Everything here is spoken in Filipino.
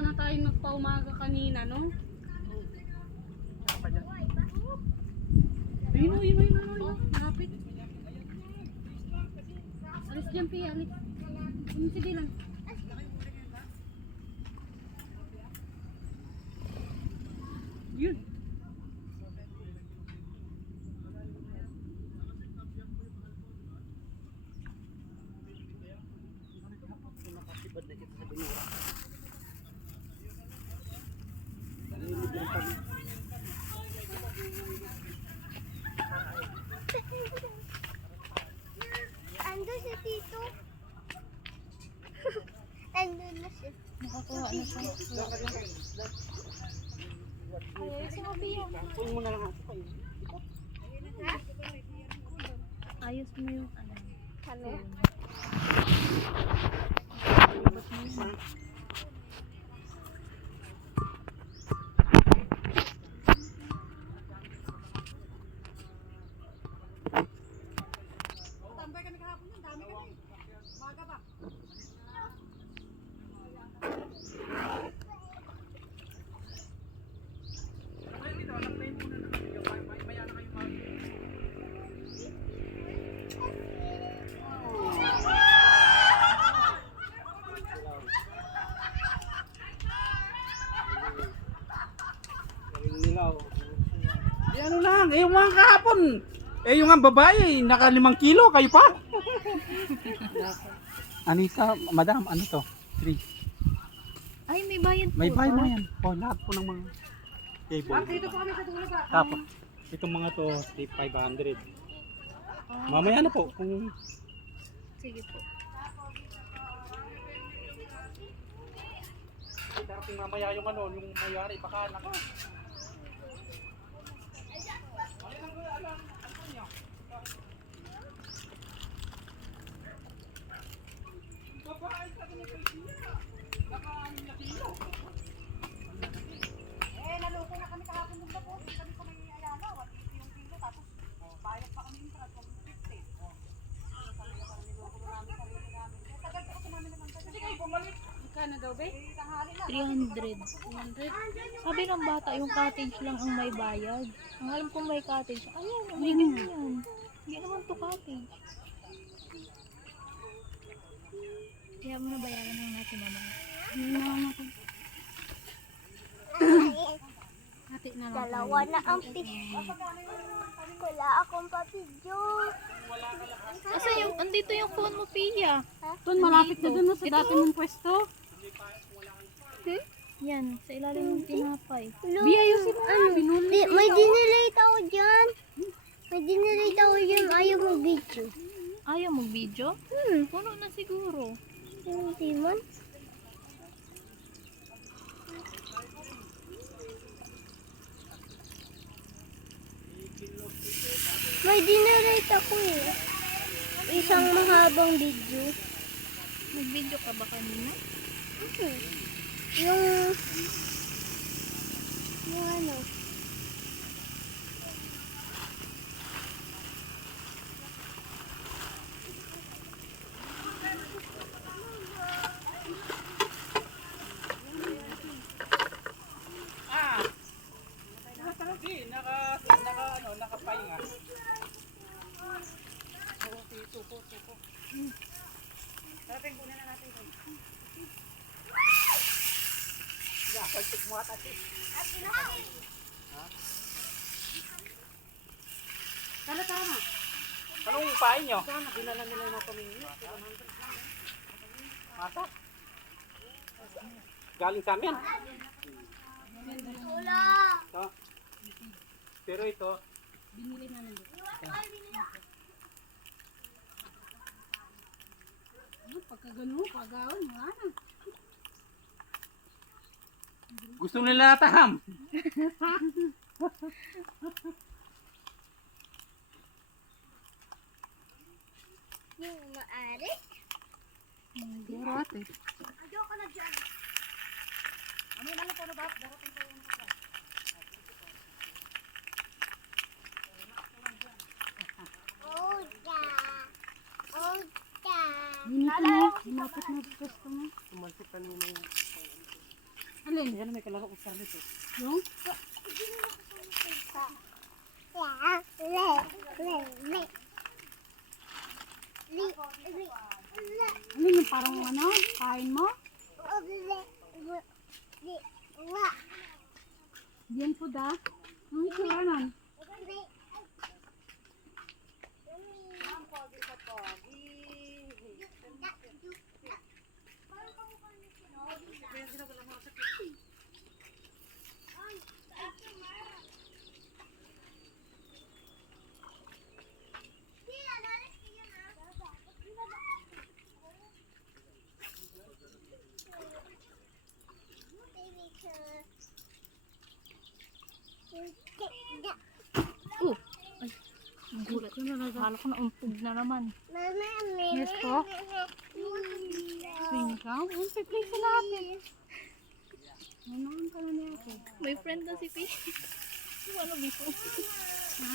sana tayong nagpaumaga kanina, no? Ayun, malapit. Alis dyan, Pia, alis. Sige lang. Yun. Ando si Tito. Ando na siya. Nakakuha na siya. Ay, si Mabia. Puno mo na lang ako kayo. Ayos mo yung ano. Ano? Tambay kami kahapon yun, dami kami. Maga pa. Ano lang, yung mga kahapon. Yung ang babae, naka 5 kilo, kayo pa? Anita, madam, ano to? 3. Ay, may bayad po. May bayad na yan. Lahat po ng mga table. Dito po kami sa dulo ba? Tapos, itong mga to, 500. Mamaya na po, kung Sige po. darating mamaya yung ano, yung mayari, baka naka. Naloko na kami kahapon nung po. Kami sa may Ayala, 180 yung kilo. Tapos, bayad pa kami yung truck, 150. Tagal pa kasi namin naman. Kasi kayo bumalik. Magkano daw, be? Tanghali na. 300. Sabi ng bata, yung cottage lang ang may bayad. Ang alam kong may cottage. Ayun, ang higit na yan. Hindi naman to cottage. Kaya mo na bayaran lang natin mamaya. Hati na lang. Dalawa na ang fish. Wala akong papidyo. Asa yung, andito yung phone mo, Pia. Doon, malapit na doon sa dati mong pwesto. Yan, sa ilalim ng tinapay. Bi, ayusin mo nga. Binuli. May dinelate ako dyan. May dinelate ako dyan. Ayaw mong video. Ayaw mo video? Puno na siguro. Hindi man. May dinelate ako eh. Isang mahabang video. Nag-video ka ba kanina? Yung ano. nakapahinga. Suko. Dating kunin na natin ito. Pagtik mo ata ito. Tara na. Anong pain nyo? Sana, dinala nila na pamingin. 100 lang. Masa? Galing sa amin. Wala. Ito. Pero ito, Binili na nila. Pagka gano'n, pagawin, wala na. gusto nila nataham. Yung maari. Siguro ate. Ayaw ka na dyan. Ano na lang po na ba? Darating kayo ng kapal. Oda. Hinapit na pwesto mo. Tumalsik kanina yung... Alin? Yan may kalaro ko sa nito. Yung? Ano yung parang ano? Kain mo? Diyan po da? Ang itsura nun? Oh! Ay, ang gulat ko na. Akala ko na umpog na naman. Yes po? Swing ka? Unti, play sa natin. Manahan ka na niya ako. May friend na si P. Yung ano before. Ha?